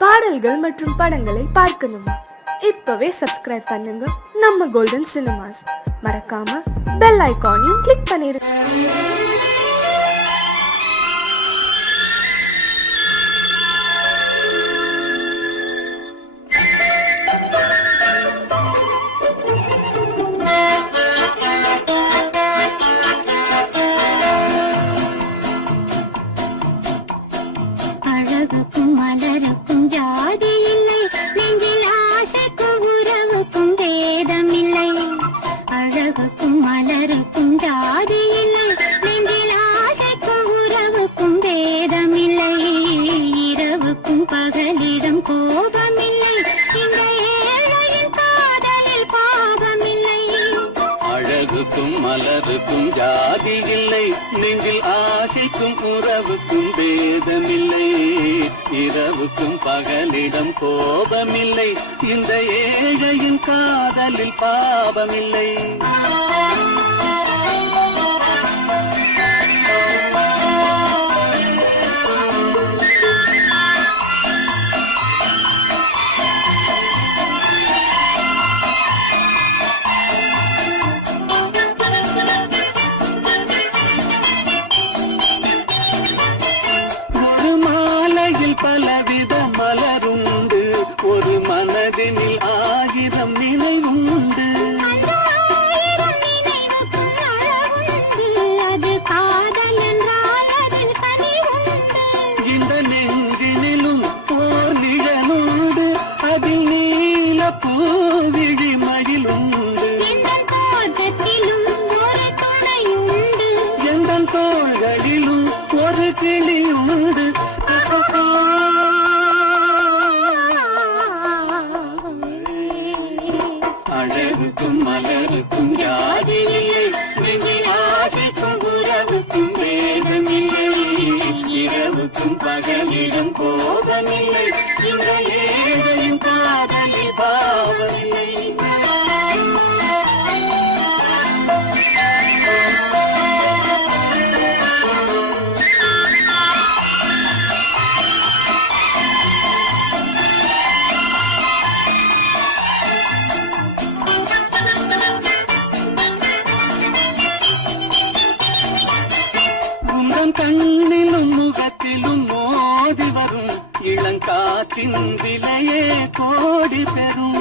பாடல்கள் மற்றும் படங்களை பார்க்கணுமா? இப்பவே சப்ஸ்கிரைப் பண்ணுங்க நம்ம கோல்டன் சினிமாஸ். மறக்காம பெல் ஐகானையும் கிளிக் பண்ணிருங்க. மலருக்கும் ஜாதி இல்லை, நெஞ்சில் ஆசைக்கும் உறவுக்கும் பேதமில்லை. இரவுக்கும் பகலிடம் கோபமில்லை, இந்த ஏழையின் காதலில் பாவமில்லை. பலவித மலருண்டு, ஒரு மனதினில் ஆயிரம் நினைவுண்டு. இந்த நெஞ்சினிலும் ஓர் நிழலுண்டு, அதில் நீல பூவிழி மகிழுண்டு. எந்த தோள்களிலும் ஒரு கிளியுண்டு. அழகுக்கும் மலருக்கும் ஜாதி இல்லை, நெஞ்சில் ஆசைக்கும் உறவுக்கும் வேதமில்லை. இரவுக்கும் பகலிடம் கோபமில்லை, இந்த ஏழையும் காதலில் பாவமில்லை. கண்ணிலும் முகத்திலும் மோதி வரும் இளங்காற்றின் விலையே கோடி பெறும்.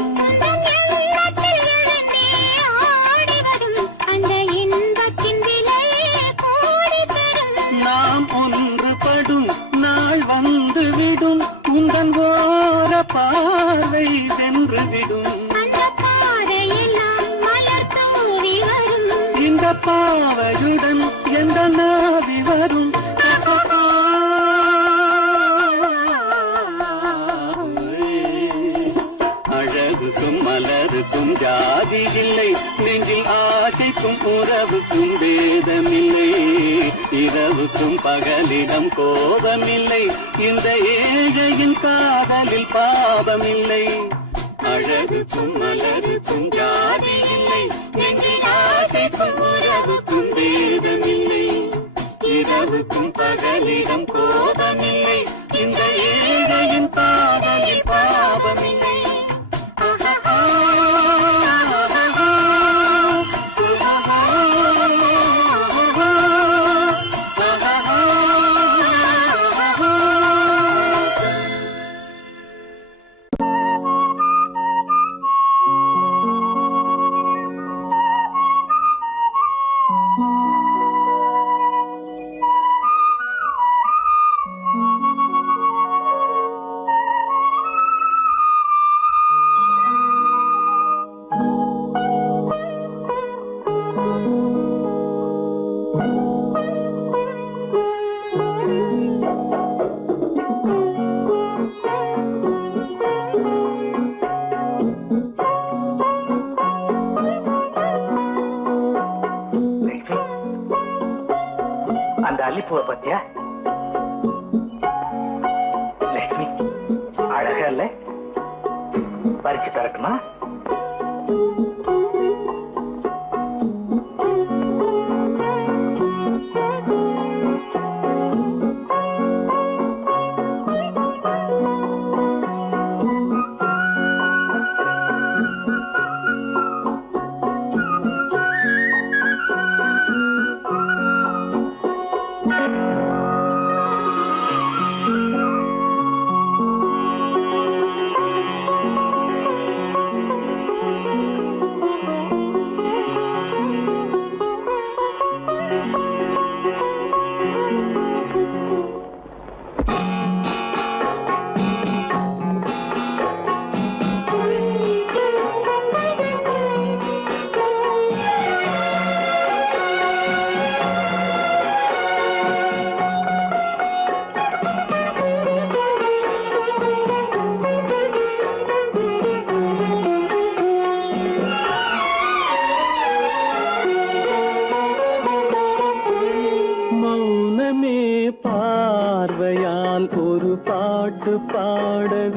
நாம் ஒன்றுபடும் நாள் வந்துவிடும், உங்கள் ஓர பார்வை சென்றுவிடும். இந்த பாவையுடன் எந்த நாவி வரும். அழகுக்கும் மலருக்கும் ஜாதி இல்லை, நெஞ்சில் ஆசைக்கும் உறவுக்கும் வேதமில்லை. இரவுக்கும் பகலிடம் கோபமில்லை, இந்த ஏழையின் காதலில் பாவமில்லை. அழகுக்கும் மலருக்கும் ஜாதி இல்லை, நெஞ்சில் ஆசைக்கும் உறவுக்கும் வேதமில்லை. இரவுக்கும் பகலிடம் கோபமில்லை, இந்த ஏழையின் காதலில் பாவமில்லை. அந்த அல்லிப்பூவை பத்தியா லட்சுமி? அழகா இல்ல? பறிச்சு தரட்டுமா?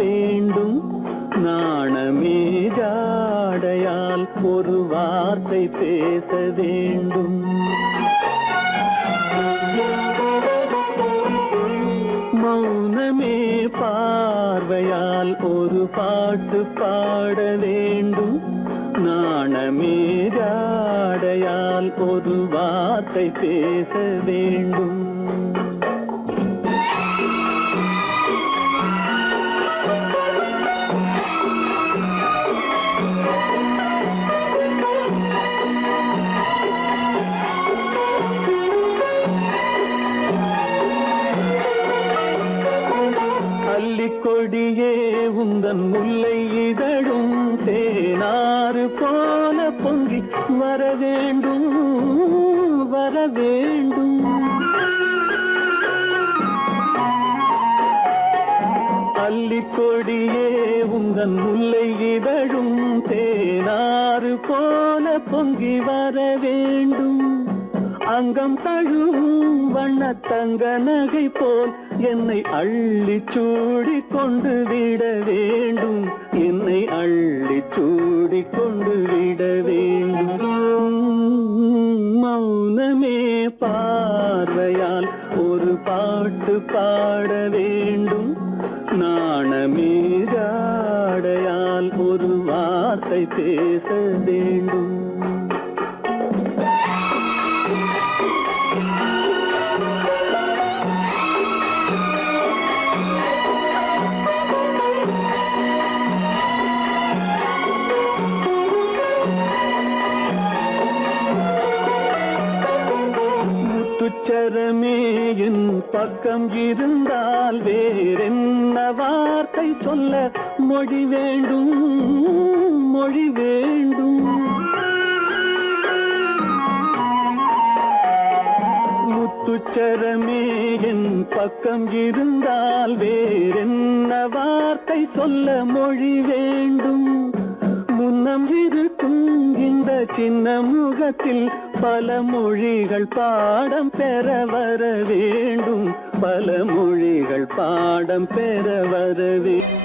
வேண்டும். நாணமே ஜாடையால் ஒரு வார்த்தை பேச வேண்டும். மௌனமே பார்வையால் ஒரு பாட்டு பாட வேண்டும். நாணமே ஜாடையால் ஒரு வார்த்தை பேச வேண்டும். கொடியே உந்தன் முல்லை இதழும் தேனாறு போல பொங்கி வர வேண்டும் வர வேண்டும். அல்லிக்கொடியே உந்தன் முல்லை இதழும் தேனாறு போல பொங்கி வர வேண்டும். அங்கம் தழுவும் வண்ணத்தங்க நகை போல் என்னை அள்ளி சூடி கொண்டு விட வேண்டும். என்னை அள்ளி சூடி கொண்டு விட வேண்டும். மௌனமே பார்வையால் ஒரு பாட்டு பாட வேண்டும். நாணமே ஜாடையால் ஒரு வார்த்தை பேச வேண்டும். முத்துச்சரமே என் பக்கம் இருந்தால் வேறென்ன வார்த்தை சொல்ல மொழி வேண்டும் மொழி வேண்டும். முத்துச்சரமே என் பக்கம் இருந்தால் வேறென்ன வார்த்தை சொல்ல மொழி வேண்டும். முன்னம் இருக்கும் இந்த சின்ன முகத்தில் பல மொழிகள் பாடம் பெற வர வேண்டும். பல மொழிகள் பாடம் பெற வர வேண்டும்.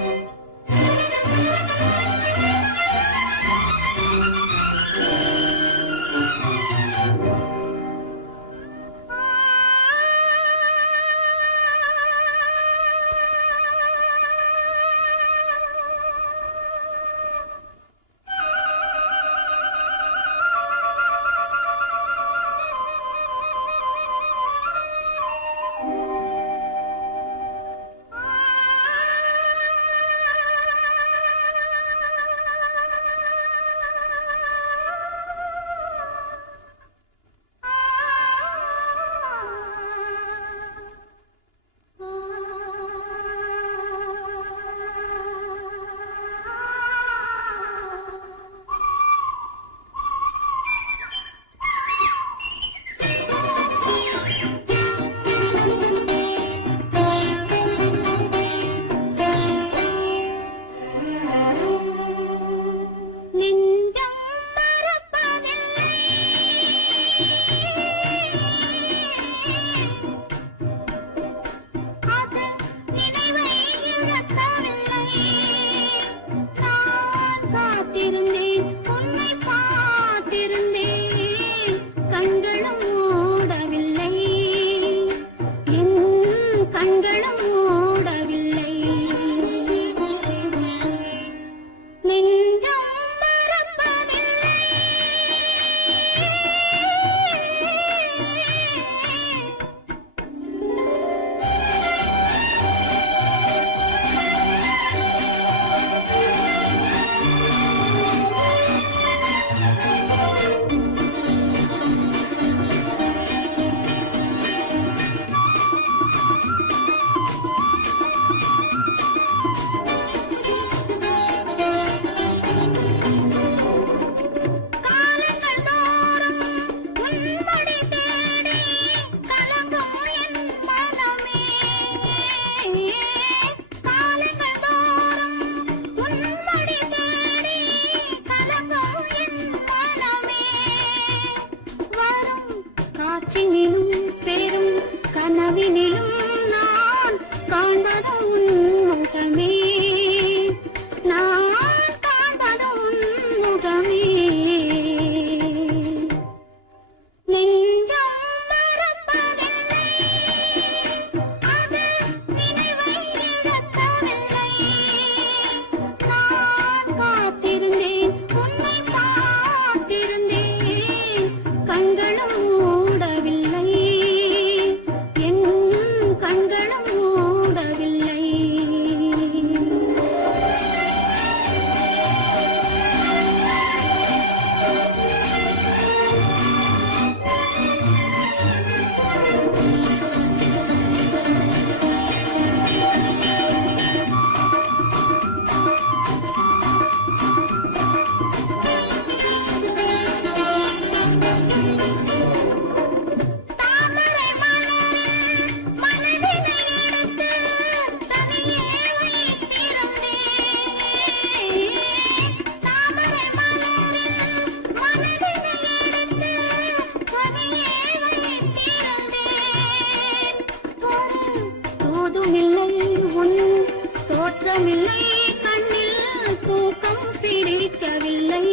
தோற்றமில்லை கண்ணில் தூக்கம் பிடிக்கவில்லை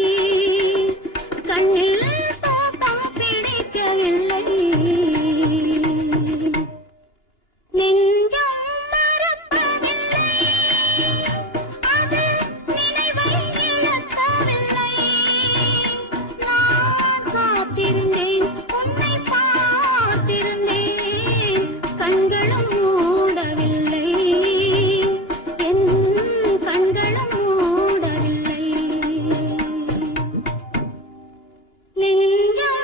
கண்ணில் தூக்கம் பிடிக்கவில்லை நெஞ்சம் மறப்பதில்லை அது நினைவை இழக்கவில்லை நான் காத்திருந்தேன் உன்னை பார்த்திருந்தேன் கண்களும் மூடவில்லை என் கண்களும் மூடவில்லை நெஞ்சம்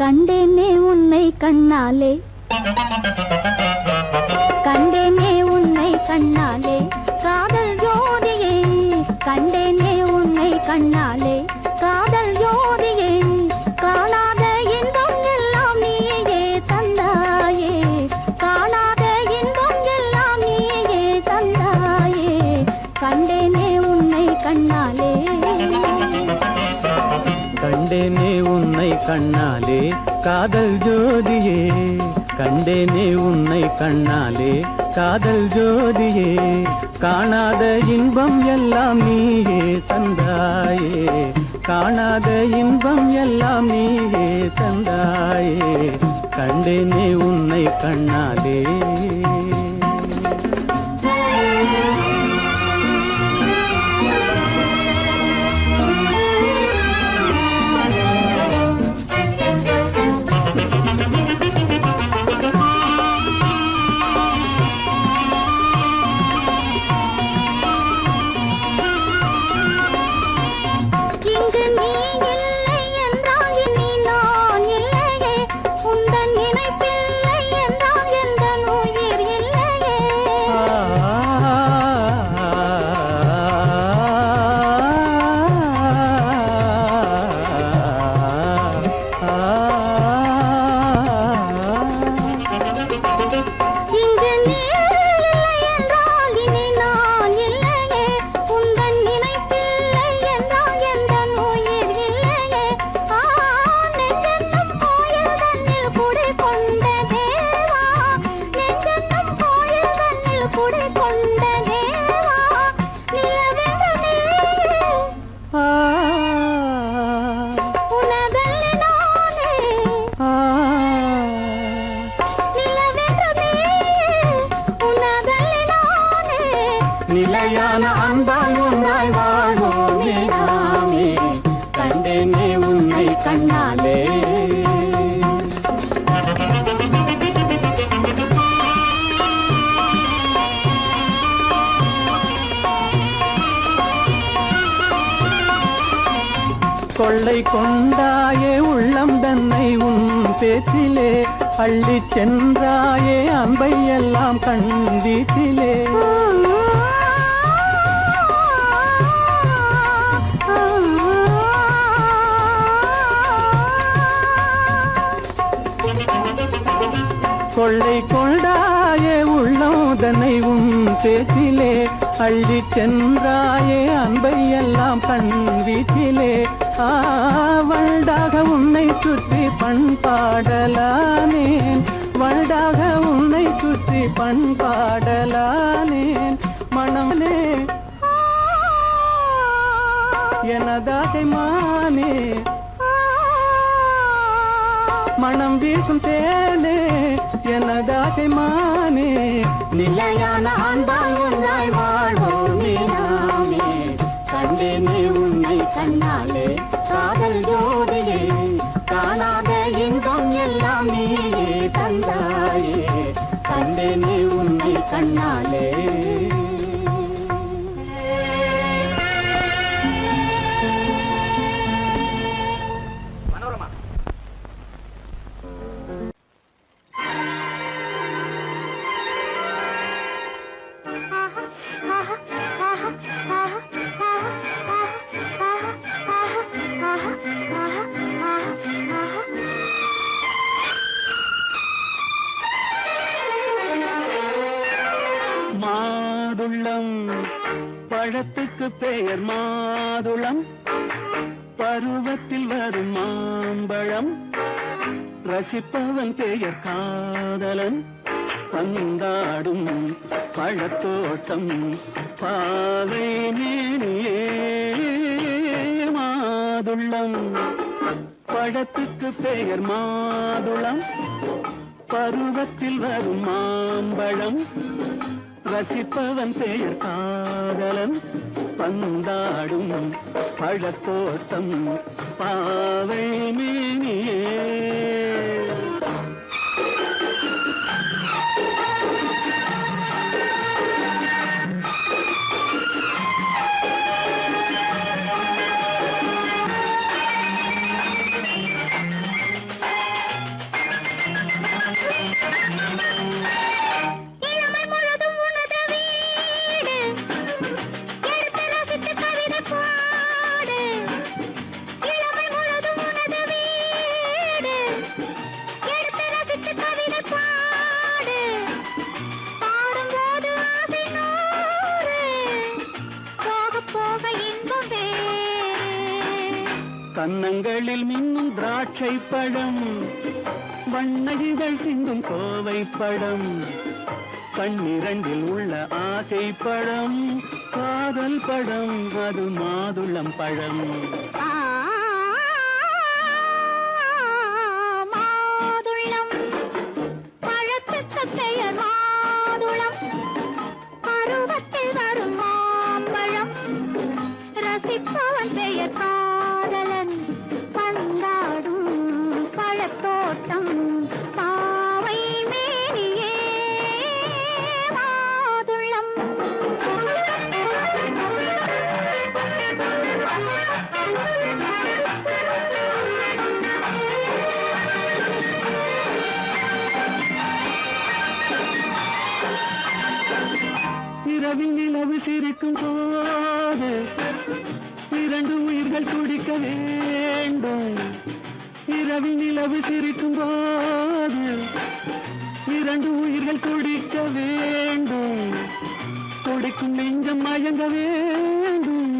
கண்டேனே உன்னை கண்ணாலே கண்டேனே உன்னை கண்ணாலே காதல் ஜோதியே கண்டேனே உன்னை கண்ணாலே காதல் ஜோதியே காணாத இன்பம் எல்லாம் நீயே தந்தாயே காணாத இன்பம் எல்லாம் நீயே தந்தாயே கண்டேனே உன்னை கண்ணாலே கண்டேனே உன்னை கண்ணாலே காதல் ஜோதியே கண்டேனே உன்னை கண்ணாலே காதல் ஜோதியே காணாத இன்பம் எல்லாம் நீயே தந்தாயே காணாத இன்பம் எல்லாம் நீயே தந்தாயே கண்டேனே உன்னை கண்ணாலே இங்கு நீ இல்லை என்றால் இனி நான் இல்லையே உந்தன் நினைப்பில்லை என்றால் எந்த உயிர் இல்லையே இங்கு நீ இல்லை என்றால் இனி நான் இல்லையே உந்தன் நினைப்பில்லை என்றால் எந்த உயிர் இல்லையே நெஞ்சென்னும் கோயில் தன்னில் குடிகொண்ட தேவா நெஞ்சென்னும் கோயில் தன்னில் குடிகொண்ட தேவா நிலவென்று நீயே உனதல்லி நானே நிலவென்று நீயே உனதல்லி நானே நிலையான அன்பால் ஒன்றாய் வாழ்வோமே நாமே கண்டேனே உன்னை கண்ணாலே கொள்ளை கொண்டாயே உள்ளம் தன்னை உன் பேச்சிலே அள்ளிச் சென்றாயே அன்பை எல்லாம் கண் வீட்டிலே கொள்ளை கொண்டாயே உள்ளம் தன்னை உன் பேச்சிலே அள்ளிச் சென்றாயே அன்பை எல்லாம் கண் வீட்டிலே வண்டாக உன்னை சுற்றி பண்பாடலானேன் வண்டாக உன்னை சுற்றி பண்பாடலானேன் மனமே எனதாசை மானே மனம் வீசும் தேனே எனதாசை மானே நிலையான அன்பால் ஒன்றாய் வாழ்வோமே நாமே கண்டேனே உன்னை கண்ணாலே காதல் பழத்துக்கு பெயர் மாதுளம், பருவத்தில் வரும் மாம்பழம், ரசிப்பவன் பெயர் காதலன், பந்தாடும் பழத்தோட்டம் பாவை மேனியே மாதுளம். பழத்துக்கு பெயர் மாதுளம், பருவத்தில் வரும் மாம்பழம், ரசிப்பவன் பெயர் காதலன், பந்தாடும் பழத்தோட்டம் பாவை மேனியே. கன்னங்களில் மின்னும் திராட்சை பழம், வண்ணகிகள் சிந்தும் கோவை பழம், கண்ணிரண்டில் உள்ள ஆசை பழம் காதல் பழம், அது மாதுளம் பழம். மாதுளம் பழத்துக்கு பெயர் மாதுளம், பருவத்தில் வரும் மாம்பழம், ரசிப்பவன் பெயர் காதலன், பந்தாடும் பழத்தோட்டம் பாவை மேனியே மாதுளம். இரவில் நிலவு சிரிக்கும் போது இரண்டு உயிர்கள் துடிக்க வேண்டும். இரவில் நிலவு சிரிக்கும் போது இரண்டு உயிர்கள் துடிக்க வேண்டும். துடிக்கும் நெஞ்சம் மயங்க வேண்டும்,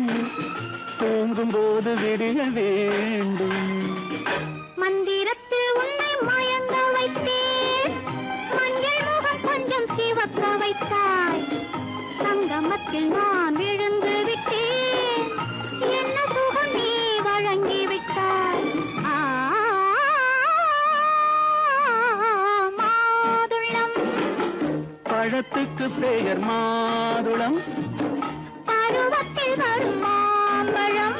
தூங்கும் போது விடிய வேண்டும். மந்திரத்தில் உன்னை மயங்க வைத்தேன், மஞ்சள் முகம் கொஞ்சம் சிவக்க வைத்தாய், சங்கமத்தில் நான் விழுந்து விட்டேன், என்ன சுகம் நீ வழங்கி விட்டாய். மாதுளம் பழத்துக்கு பெயர் மாதுளம், பருவத்தில் வரும் மாம்பழம்,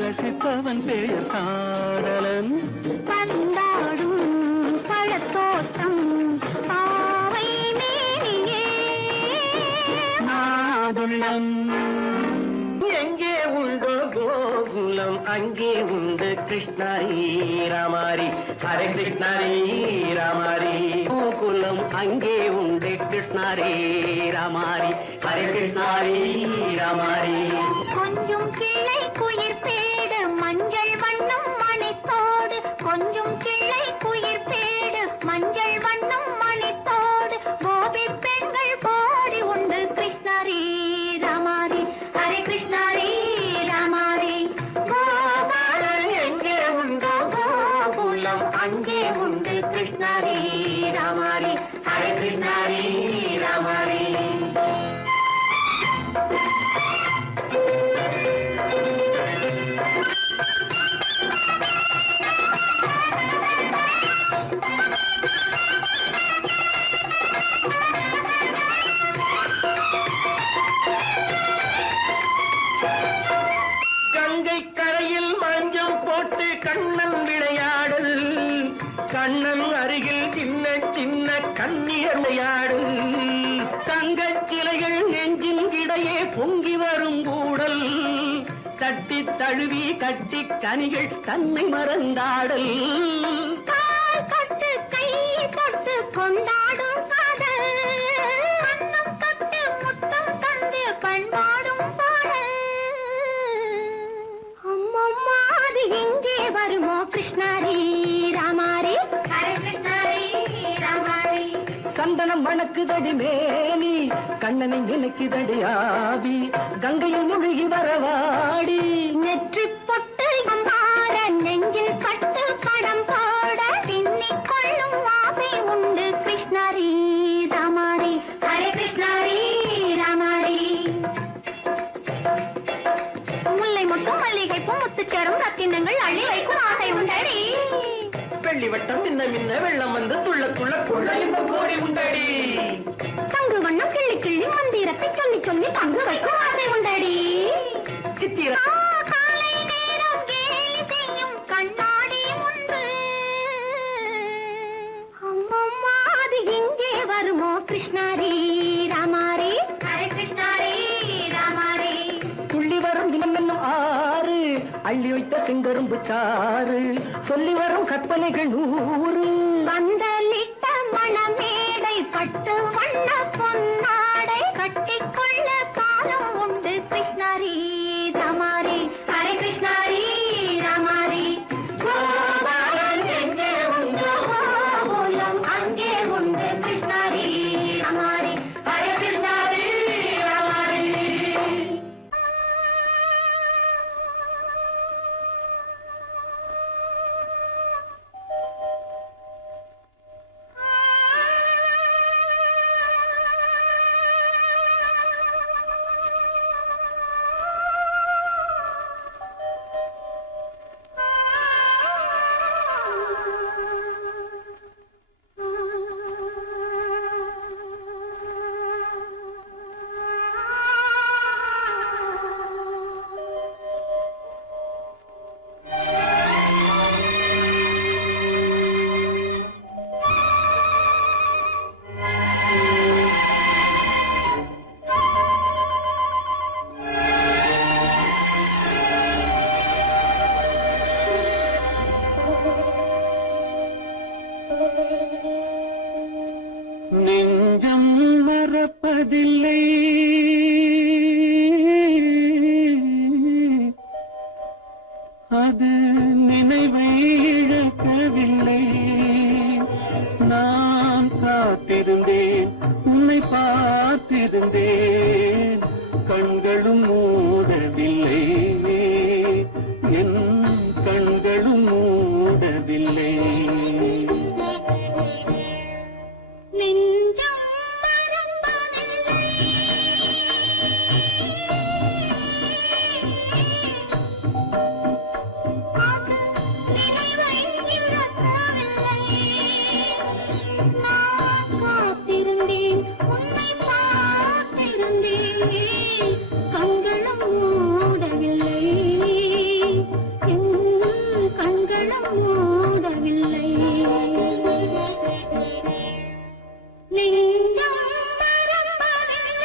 ரசிப்பவன் பெயர் காதலன், பந்தாடும் பழத்தோட்டம் பாவை மேனியே மாதுளம். எங்கே உண்டோ கோகுலம் அங்கே உண்டு கிருஷ்ணாரி ராமாரி, ஹரே கிருஷ்ணாரி ராமாரி. கோகுலம் அங்கே உண்டு கிருஷ்ணாரி ராமாரி, ஹரே கிருஷ்ணாரி ராமாரி. கொஞ்சம் கிளை குயிர் பேடு மஞ்சள் வண்ணம் மணித்தோடு, கொஞ்சம் கிளை குயிர் பேடு மஞ்சள் வண்ணம் மணித்தோடு, கோபி பெண்கள் பாடி உண்டு கிருஷ்ணாரி ராமாரி, ஹரே கிருஷ்ணாரி ராமாரி. கோபாலன் எங்கே உண்டோ கோகுலம் அங்கே உண்டு கிருஷ்ணாரி ராமாரி, ஹரே கிருஷ்ணாரி ராமாரி. கங்கை கரையில் மஞ்சம் போட்டு கண்ணன் விளையாடல், கண்ணன் அருகில் சின்ன சின்ன கண்ணியர் விளையாடல், தங்கச் சிலைகள் நெஞ்சின் இடையே பொங்கி வரும் கூடல், தட்டி தழுவி கட்டி கனிகள் தன்னை மறந்தாடல், கால் தொட்டு கை தொட்டு கொண்டாடும் காதல், கண்ணம் தொட்டு முத்தம் தந்து பண்பாடும் பாடல். அம்மம்மா அது எங்கே வருமோ கிருஷ்ணாரி ராமாரி, ஹரே கிருஷ்ணாரி ராமாரி. சந்தனம் மண மணக்குதடி மேனி கண்ணனை நினைக்குதடி ஆவி கங்கையில் முழுகி வரவாடி நெற்றி பொட்டு அம்பார நெஞ்சில் பட்டு படம் போட பின்னிக் கொள்ளும் ஆசை உண்டு கிருஷ்ணாரி ராமாரி ஹரே கிருஷ்ணாரி ராமாரி முல்லை மொட்டும் மல்லிகை பூ முத்துச்சேரும் ரத்தினங்கள் அள்ளி வைக்கும் ஆசை உண்டடி வெள்ளி வட்டம் மின்ன மின்ன வெள்ளம் வந்து துள்ள துள்ள கொள்ள இன்பம் கோடி உண்டடி சங்கு வண்ணம் கிள்ளி கிள்ளி மந்திரத்தை சொல்லி சொல்லி பங்கு வைக்கும் ஆசை உண்டடி சித்திர காலை நேரம் கேலி செய்யும் கண்ணாடி முன்பு அம்மம்மா அது எங்கே வருமோ கிருஷ்ணாரி ராமாரி ஹரே கிருஷ்ணாரி ராமாரி துள்ளி வரும் தினம் என்னும் ஆறு அள்ளி வைத்த செங்கரும்பு சாறு சொல்லி வரும் கற்பனைகள் 100 வந்தலிட்ட மணமேடை பட்டு வண்ண பொன்னாடை கட்டிக்கொள்ள காலம் உண்டு கிருஷ்ணாரி ராமாரி ஹரே கிருஷ்ணாரி ராமாரி கோபாலன் எங்கே உண்டு கோகுலம் அங்கே உண்டு கிருஷ்ணாரி ராமாரி ஹரே கிருஷ்ணாரி ராமாரி நெஞ்சம் மறப்பதில்லை அது நினைவை இழக்கவில்லை நான் காத்திருந்தேன் உன்னை பார்த்திருந்தேன் கண்களும் மூடவில்லை என் கண்களும் மூடவில்லை நெஞ்சம் மறப்பதில்லை அது நினைவை இழக்கவில்லை நான் காத்திருந்தேன் உன்னை பார்த்திருந்தேன் கண்களும் மூடவில்லை என் கண்களும் மூடவில்லை நெஞ்சம் மறப்பதில்லை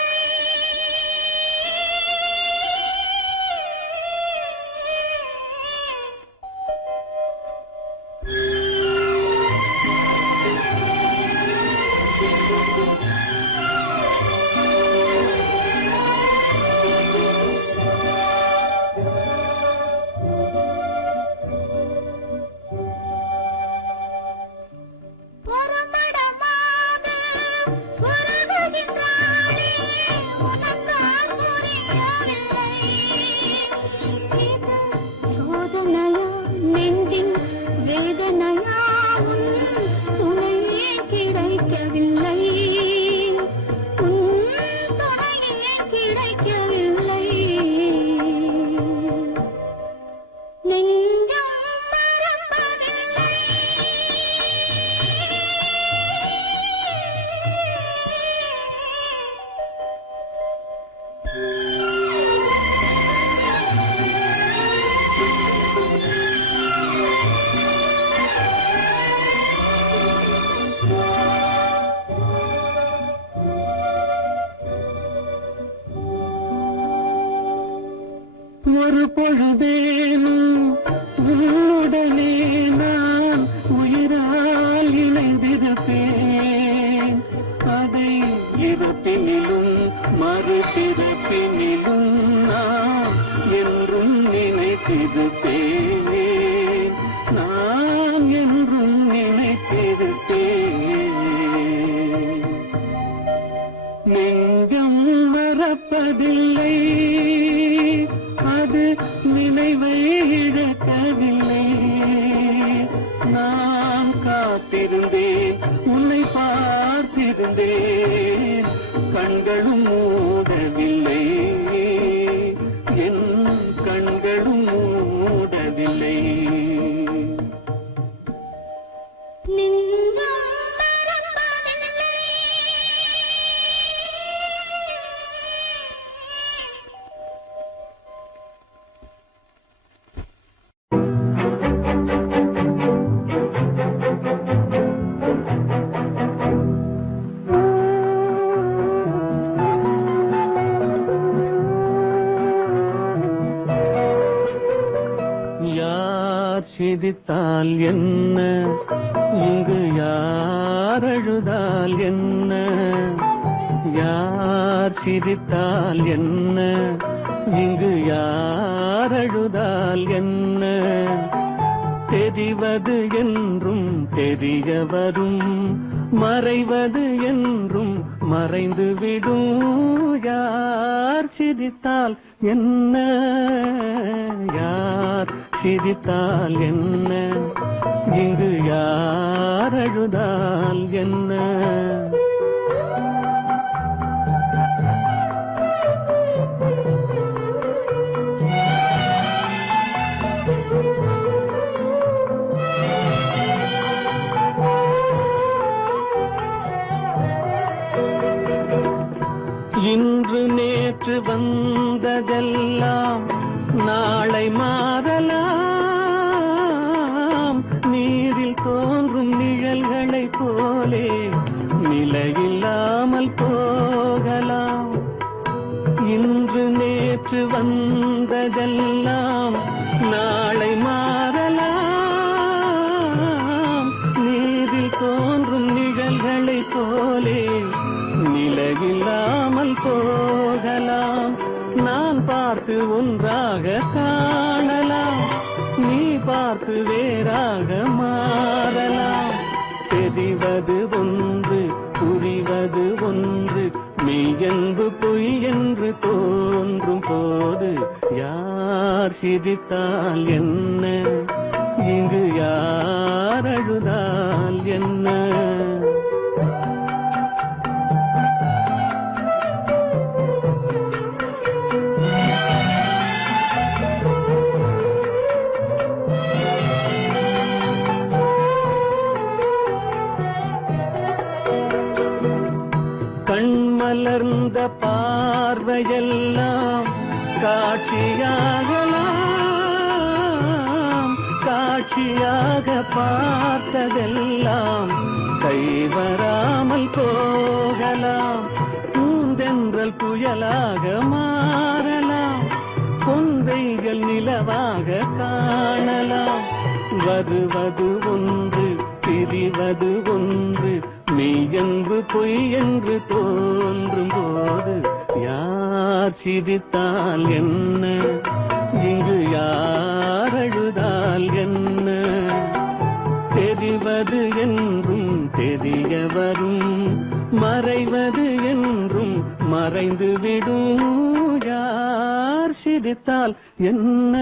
ஒரு மடமாக உருகுகின்றாளே உனக்கால் புரியவில்லை இது சோதனையா நெஞ்சின் வேதனையா உன் துணையே கிடைக்கவில்லை உன் துணையே கிடைக்கவில்லை நெஞ்சம் மறப்பதில்லை ஒரு பொழுதேனும் உன்னுடனே நான் உயிரால் இணைந்திருப்பேன் அதை இருப்பினிலும் மறுபிறப்பினிலும் நான் என்றும் நினைத்திருப்பேன் நான் என்றும் நினைத்திருப்பேன் சிரித்தால் என்ன, இங்கு யார் அழுதால் என்ன, யார் சிரித்தால் என்ன, இங்கு யார் அழுதால் என்ன, தெரிவது என்றும் தெரிய வரும், மறைவது என்றும் மறைந்துவிடும். யார் சிரித்தால் என்ன, யார் சிரித்தால் என்ன, இங்கு யார் அழுதால் என்ன. இன்று நேற்று வந்ததெல்லாம் நாளை மாறலாம், நீரில் தோன்றும் நிழல்களைப் போலே நிலையில்லாமல் போகலாம். இன்று நேற்று வந்ததெல்லாம் நாளை மாறலாம், நீரில் தோன்றும் நிழல்களைப் போலே நிலையில்லாமல் போகலாம். நான் பார்த்து ஒன்றாக காணலாம், நீ பார்த்து வேறாக மாறலாம். தெரிவது ஒன்று, புரிவது ஒன்று, மெய்யென்பு பொய் என்று தோன்றும் போது யார் சிரித்தால் என்ன, இங்கு யார் அழுதால் என்ன. கண்மலர்ந்த பார்வையெல்லாம் காட்சியாகலாம், காட்சியாக பார்த்ததெல்லாம் கைவராமல் போகலாம். பூந்தென்றல் புயலாக மாறலாம், பொந்தைகள் நிலவாக காணலாம். வருவது ஒன்று, பிரிவது ஒன்று, மெய்யென்பு பொய் என்று தோன்றும் போது யார் சிரித்தால் என்ன, இங்கு யார் அழுதால் என்ன. தெரிவது என்றும் தெரிய வரும், மறைவது என்றும் மறைந்துவிடும். யார் சிரித்தால் என்ன,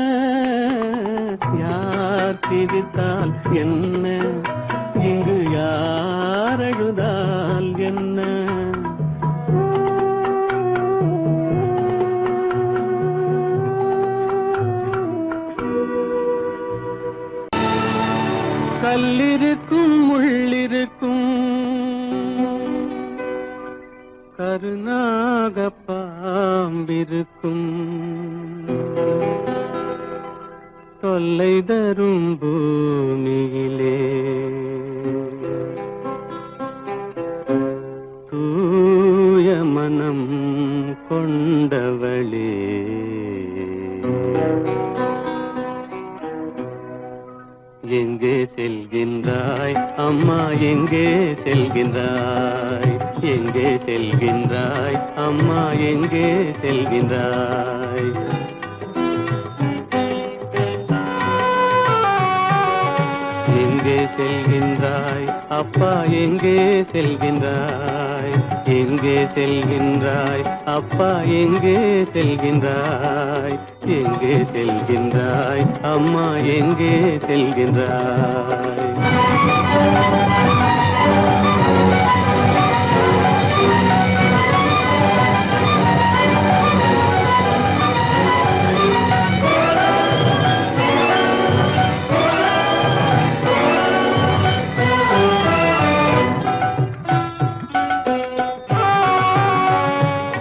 யார் சிரித்தால் என்ன, இங்கு யார் அழுதால் என்ன. கல்லிருக்கும் முள்ளிருக்கும், கருநாக பாம்பிருக்கும், தொல்லை தரும் பூமியிலே தூய மனம் கொண்டவளே. எங்கே செல்கின்றாய் அம்மா, எங்கே செல்கின்றாய், எங்கே செல்கின்றாய் அம்மா, எங்கே செல்கின்றாய். எங்கே செல்கின்றாய் அப்பா, எங்கே செல்கின்றாய், எங்கே செல்கின்றாய் அப்பா, எங்கே செல்கின்றாய், எங்கே செல்கின்றாய் அம்மா, எங்கே செல்கின்றாய்.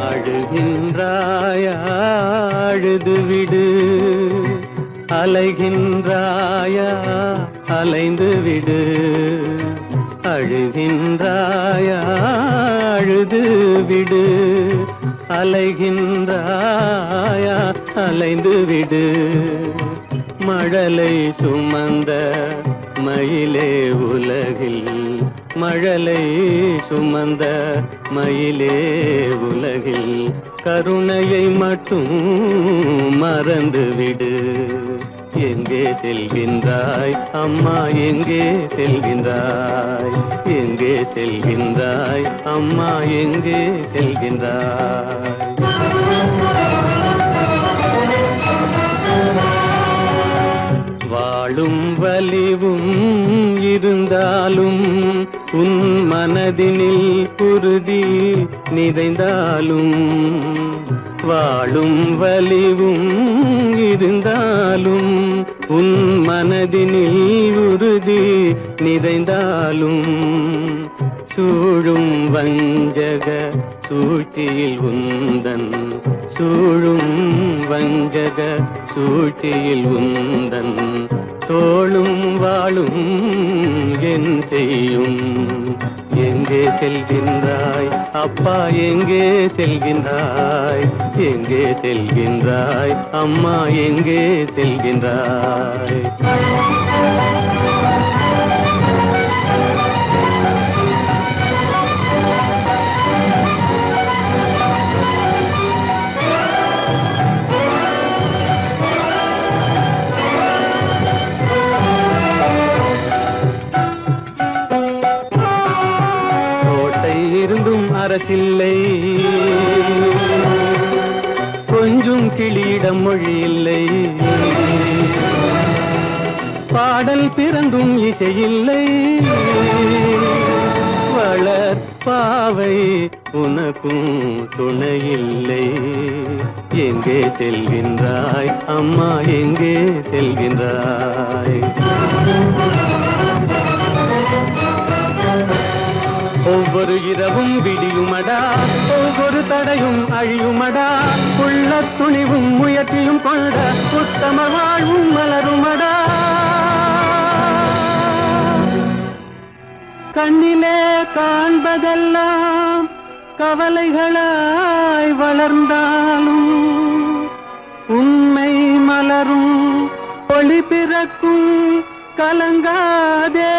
அழுகின்றாயா, அழுது விடு, அலைகின்றாயா, அலைந்து விடு. அழுகின்றாயா, அழுது விடு, அலைகின்றாயா, அலைந்து விடு. மழலை சுமந்த மயிலே உலகில், மழலை சுமந்த மயிலே உலகில் கருணையை மட்டும் மறந்துவிடு. எங்கே செல்கின்றாய் அம்மா, எங்கே செல்கின்றாய்? எங்கே செல்கின்றாய் அம்மா, எங்கே செல்கின்றாய்? வாழும் வலிவும் இருந்தாலும் உன் மனதினில் உறுதி நிறைந்தாலும், வாழும் வலிவும் இருந்தாலும் உன் மனதினில் உறுதி நிறைந்தாலும், சூழும் வஞ்சக சூழ்ச்சியில் உந்தன், சூழும் வஞ்சக சூழ்ச்சியில் உந்தன் தோளும் வாழும் என் செய்யும். எங்கே செல்கின்றாய் அப்பா, எங்கே செல்கின்றாய்? எங்கே செல்கின்றாய் அம்மா, எங்கே செல்கின்றாய்? இருந்தும் அரசில்லை, கொஞ்சம் கிளியிடம் மொழி இல்லை, பாடல் பிறந்தும் இசையில்லை, வளர் பாவை உனக்கும் துணையில்லை. எங்கே செல்கின்றாய் அம்மா, எங்கே செல்கின்றாய்? ஒவ்வொரு இரவும் விடியுமடா, ஒவ்வொரு தடையும் அழியுமடா, உள்ள துணிவும் முயற்சியும் கொண்ட உத்தம வாழ்வும் மலருமடா. கண்ணிலே காண்பதெல்லாம் கவலைகளாய் வளர்ந்தாலும், உண்மை மலரும் ஒளி பிறக்கும் கலங்காதே.